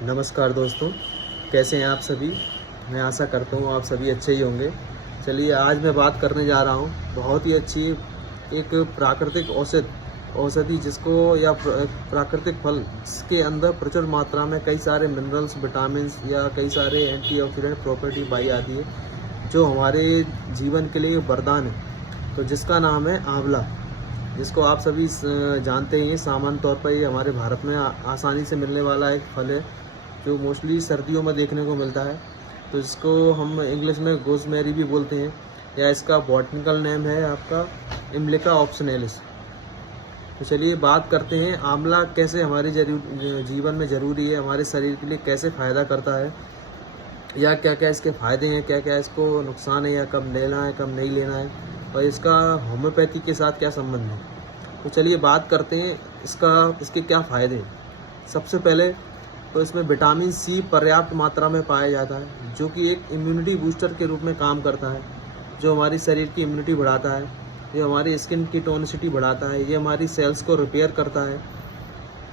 नमस्कार दोस्तों, कैसे हैं आप सभी। मैं आशा करता हूँ आप सभी अच्छे ही होंगे। चलिए आज मैं बात करने जा रहा हूँ बहुत ही अच्छी एक प्राकृतिक औषधि जिसको या प्राकृतिक फल जिसके अंदर प्रचुर मात्रा में कई सारे मिनरल्स, विटामिन्स या कई सारे एंटीऑक्सीडेंट प्रॉपर्टी पाई जाती है जो हमारे जीवन के लिए वरदान है। तो जिसका नाम है आंवला, जिसको आप सभी जानते ही हैं। सामान्य तौर पर ये हमारे भारत में आसानी से मिलने वाला एक फल है जो मोस्टली सर्दियों में देखने को मिलता है। तो इसको हम इंग्लिश में गोज़मेरी भी बोलते हैं या इसका बॉटनिकल नेम है आपका इम्लिका ऑप्शनैलिस। तो चलिए बात करते हैं आंवला कैसे हमारे जीवन में ज़रूरी है, हमारे शरीर के लिए कैसे फ़ायदा करता है या क्या क्या इसके फ़ायदे हैं, क्या क्या इसको नुकसान है या कब लेना है कब नहीं लेना है, और इसका होम्योपैथी के साथ क्या संबंध है। तो चलिए बात करते हैं इसके क्या फ़ायदे हैं। सबसे पहले तो इसमें विटामिन सी पर्याप्त मात्रा में पाया जाता है जो कि एक इम्यूनिटी बूस्टर के रूप में काम करता है, जो हमारी शरीर की इम्यूनिटी बढ़ाता है, ये हमारी स्किन की टोनिसिटी बढ़ाता है, ये हमारी सेल्स को रिपेयर करता है।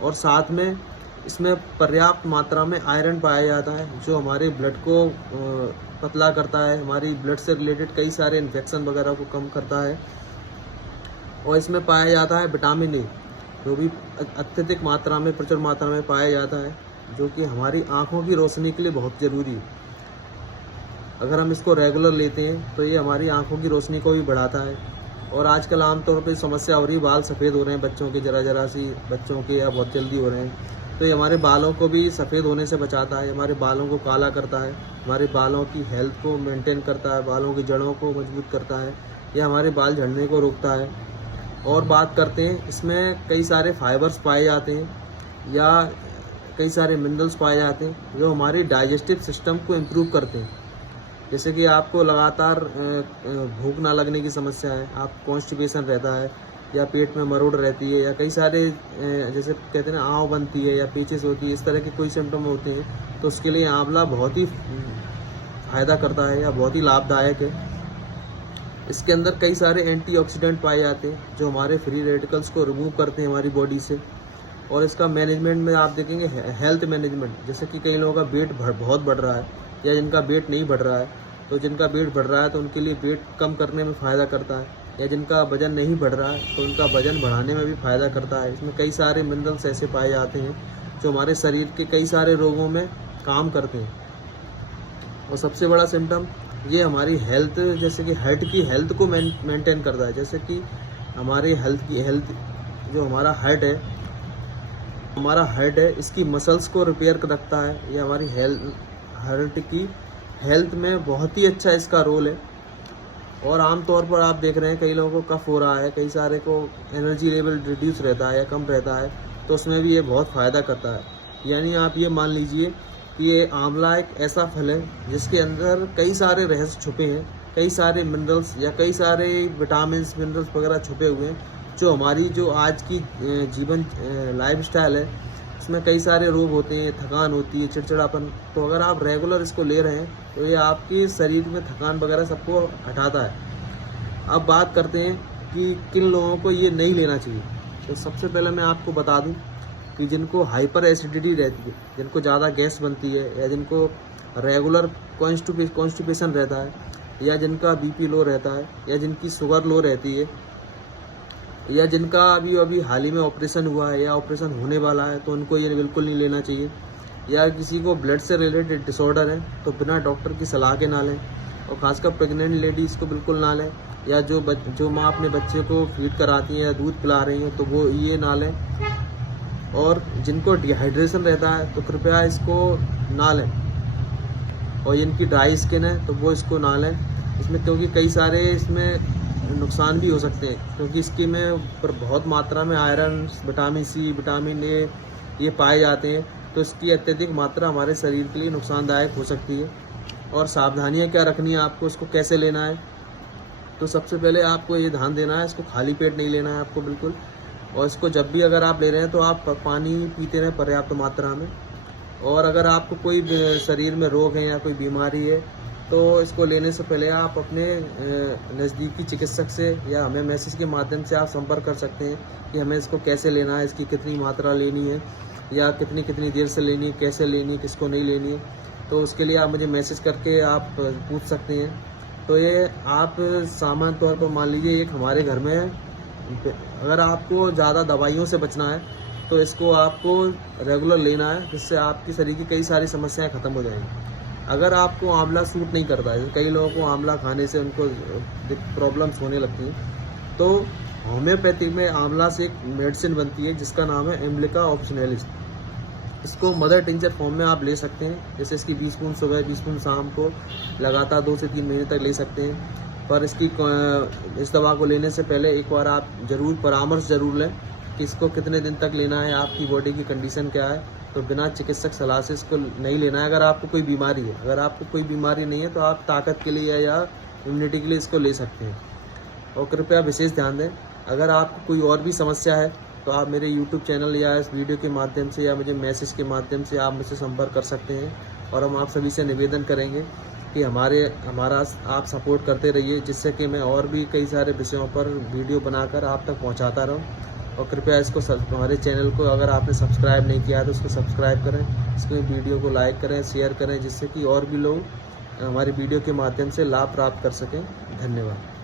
और साथ में इसमें पर्याप्त मात्रा में आयरन पाया जाता है जो हमारे ब्लड को पतला करता है, हमारी ब्लड से रिलेटेड कई सारे इन्फेक्शन वगैरह को कम करता है। और इसमें पाया जाता है विटामिन ए जो भी अत्यधिक मात्रा में प्रचुर मात्रा में पाया जाता है, जो कि हमारी आँखों की रोशनी के लिए बहुत ज़रूरी है। अगर हम इसको रेगुलर लेते हैं तो ये हमारी आँखों की रोशनी को भी बढ़ाता है। और आजकल आमतौर पे समस्या हो रही है, बाल सफ़ेद हो रहे हैं बच्चों के, ज़रा सी बच्चों के, या बहुत जल्दी हो रहे हैं। तो ये हमारे बालों को भी सफ़ेद होने से बचाता है, हमारे बालों को काला करता है, हमारे बालों की हेल्थ को मेंटेन करता है, बालों की जड़ों को मजबूत करता है, यह हमारे बाल झड़ने को रोकता है। और बात करते हैं इसमें कई सारे फाइबर्स पाए जाते हैं या कई सारे मिनरल्स पाए जाते हैं जो हमारी डाइजेस्टिव सिस्टम को इम्प्रूव करते हैं। जैसे कि आपको लगातार भूख ना लगने की समस्या है, आप कॉन्स्टिपेशन रहता है या पेट में मरोड़ रहती है या कई सारे जैसे कहते हैं ना आँव बनती है या पेचिस होती है, इस तरह के कोई सिम्टम होते हैं तो उसके लिए आंवला बहुत ही फ़ायदा करता है या बहुत ही लाभदायक है। इसके अंदर कई सारे एंटीऑक्सीडेंट पाए जाते हैं जो हमारे फ्री रेडिकल्स को रिमूव करते हैं हमारी बॉडी से। और इसका मैनेजमेंट में आप देखेंगे हेल्थ मैनेजमेंट, जैसे कि कई लोगों का वेट बहुत बढ़ रहा है या जिनका वेट नहीं बढ़ रहा है, तो जिनका वेट बढ़ रहा है तो उनके लिए वेट कम करने में फ़ायदा करता है, या जिनका वजन नहीं बढ़ रहा है तो उनका वजन बढ़ाने में भी फ़ायदा करता है। इसमें कई सारे मिनरल्स ऐसे पाए जाते हैं जो हमारे शरीर के कई सारे रोगों में काम करते हैं। और सबसे बड़ा सिम्टम ये हमारी हेल्थ, जैसे कि हार्ट की हेल्थ को मेंटेन करता है। जैसे कि हमारे हेल्थ जो हमारा हार्ट है इसकी मसल्स को रिपेयर रखता है, ये हमारी हार्ट की हेल्थ में बहुत ही अच्छा इसका रोल है। और आमतौर पर आप देख रहे हैं कई लोगों को कफ हो रहा है, कई सारे को एनर्जी लेवल रिड्यूस रहता है या कम रहता है, तो उसमें भी ये बहुत फ़ायदा करता है। यानी आप ये मान लीजिए कि ये आंवला एक ऐसा फल है जिसके अंदर कई सारे रहस्य छुपे हैं, कई सारे मिनरल्स या कई सारे विटामिन्स मिनरल्स वगैरह छुपे हुए हैं जो हमारी जो आज की जीवन लाइफस्टाइल है उसमें कई सारे रोग होते हैं, थकान होती है, चिड़चिड़ापन। तो अगर आप रेगुलर इसको ले रहे हैं तो ये आपके शरीर में थकान वगैरह सबको हटाता है। अब बात करते हैं कि किन लोगों को ये नहीं लेना चाहिए। तो सबसे पहले मैं आपको बता दूं कि जिनको हाइपर एसिडिटी रहती है, जिनको ज़्यादा गैस बनती है, या जिनको रेगुलर कॉन्स्टिपेशन रहता है, या जिनका बीपी लो रहता है, या जिनकी शुगर लो रहती है, या जिनका अभी हाल ही में ऑपरेशन हुआ है या ऑपरेशन होने वाला है, तो उनको ये बिल्कुल नहीं लेना चाहिए। या किसी को ब्लड से रिलेटेड डिसऑर्डर है तो बिना डॉक्टर की सलाह के ना लें। और ख़ासकर प्रेग्नेंट लेडीज़ को बिल्कुल ना लें, या जो माँ अपने बच्चे को फीड कराती हैं या दूध पिला रही हैं तो वो ये ना लें। और जिनको डिहाइड्रेशन रहता है तो कृपया इसको ना लें। और जिनकी ड्राई स्किन है तो वो इसको ना लें इसमें, क्योंकि कई सारे इसमें नुकसान भी हो सकते हैं, क्योंकि इसकी में पर बहुत मात्रा में iron, vitamin C, vitamin A ये पाए जाते हैं, तो इसकी अत्यधिक मात्रा हमारे शरीर के लिए नुकसानदायक हो सकती है। और सावधानियां क्या रखनी है आपको, इसको कैसे लेना है। तो सबसे पहले आपको ये ध्यान देना है, इसको खाली पेट नहीं लेना है आपको बिल्कुल। और इसको जब भी अगर आप ले रहे हैं तो आप पानी पीते रहें पर्याप्त मात्रा में। और अगर आपको कोई शरीर में रोग है या कोई बीमारी है तो इसको लेने से पहले आप अपने नज़दीकी चिकित्सक से या हमें मैसेज के माध्यम से आप संपर्क कर सकते हैं कि हमें इसको कैसे लेना है, इसकी कितनी मात्रा लेनी है। या कितनी कितनी देर से लेनी है, कैसे लेनी है, किसको नहीं लेनी है, तो उसके लिए आप मुझे मैसेज करके आप पूछ सकते हैं। तो ये आप सामान्य तौर पर मान लीजिए एक हमारे घर में अगर आपको ज़्यादा दवाइयों से बचना है तो इसको आपको रेगुलर लेना है, जिससे आपके शरीर की कई सारी समस्याएं ख़त्म हो जाएंगी। अगर आपको आंवला सूट नहीं करता है, कई लोगों को आंवला खाने से उनको प्रॉब्लम्स होने लगती हैं, तो होम्योपैथी में आंवला से एक मेडिसिन बनती है जिसका नाम है एम्बलिका ऑप्शनलिस। इसको मदर टिंचर फॉर्म में आप ले सकते हैं, जैसे इसकी 20 बूंद सुबह 20 बूंद शाम को लगातार 2 से 3 महीने तक ले सकते हैं। पर इस दवा को लेने से पहले एक बार आप परामर्श ज़रूर लें कि इसको कितने दिन तक लेना है, आपकी बॉडी की कंडीशन क्या है। तो बिना चिकित्सक सलाह से इसको नहीं लेना है। अगर आपको कोई बीमारी है, अगर आपको कोई बीमारी नहीं है तो आप ताकत के लिए या इम्यूनिटी के लिए इसको ले सकते हैं। और कृपया विशेष ध्यान दें, अगर आपको कोई और भी समस्या है तो आप मेरे YouTube चैनल या इस वीडियो के माध्यम से या मुझे मैसेज के माध्यम से आप मुझसे संपर्क कर सकते हैं। और हम आप सभी से निवेदन करेंगे कि हमारा आप सपोर्ट करते रहिए, जिससे कि मैं और भी कई सारे विषयों पर वीडियो बनाकर आप तक पहुंचाता रहूं। और कृपया इसको हमारे चैनल को अगर आपने सब्सक्राइब नहीं किया है तो उसको सब्सक्राइब करें, इसको वीडियो को लाइक करें, शेयर करें, जिससे कि और भी लोग हमारी वीडियो के माध्यम से लाभ प्राप्त कर सकें। धन्यवाद।